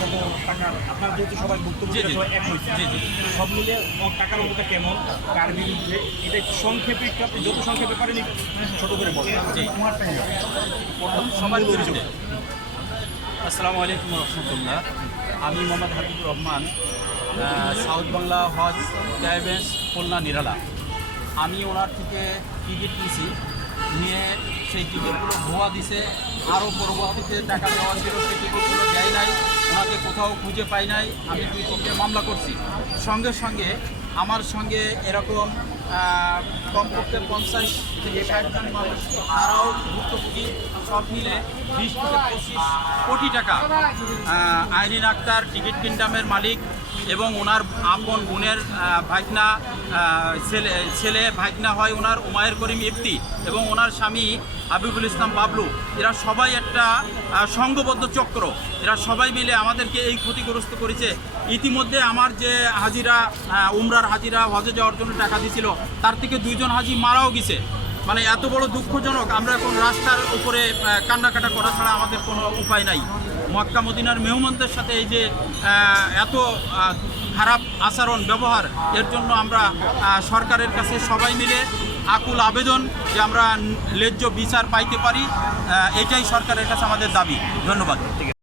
কত টাকার আপনার যেহেতু সবাই বক্তব্য সবাই এক হয়েছে সব মিলে টাকার অঙ্কটা কেমন কার বিরুদ্ধে এটা একটু সংক্ষেপে একটু আপনি যত সংক্ষেপে পারেন একটু ছোটো করে বলেন সবার বিরুদ্ধে। আসসালামু আলাইকুম রহমতুল্লাহ। আমি মোহাম্মদ হাবিবুর রহমান, সাউথ বাংলা হজ ক্যাবেন্স খুলনা নিরালা। আমি ওনার থেকে টিকিট নিয়েছি, নিয়ে সেই টিকিটগুলো ভুয়া দিছে, আরও পরবর্তীতে টাকা দেওয়া ছিল, সেই টিকিটগুলো দেয় নাই, ওনাকে কোথাও খুঁজে পাই নাই। আমি 2-3টে মামলা করছি। সঙ্গে সঙ্গে আমার সঙ্গে এরকম কমপক্ষে 50 থেকে 60 জন মানুষ, তারাও ভুক্তভোগী। সব মিলে 20 থেকে 25 কোটি টাকা আইরিন আক্তার টিকিট কিংডমের মালিক এবং ওনার আপন বোনের ভাগনা ছেলে ভাগনা হয় ওনার উমায়ের করিম ইফতি এবং ওনার স্বামী হাবিবুল ইসলাম বাবলু, এরা সবাই একটা সংঘবদ্ধ চক্র। এরা সবাই মিলে আমাদেরকে এই ক্ষতিগ্রস্ত করেছে। ইতিমধ্যে আমার যে হাজিরা উমরার হাজিরা হজে যাওয়ার জন্য টাকা দিয়েছিল, তার থেকে 2 জন হাজি মারাও গেছে। মানে এত বড় দুঃখজনক। আমরা এখন রাস্তার উপরে কান্নাকাটা করা ছাড়া আমাদের কোনো উপায় নাই। মক্কা মদিনার মেহমানদের সাথে এই যে এত খারাপ আচরণ ব্যবহার, এর জন্য আমরা সরকারের কাছে সবাই মিলে আকুল আবেদন যে আমরা ন্যায্য বিচার পাইতে পারি, এটাই সরকারের কাছে আমাদের দাবি। ধন্যবাদ।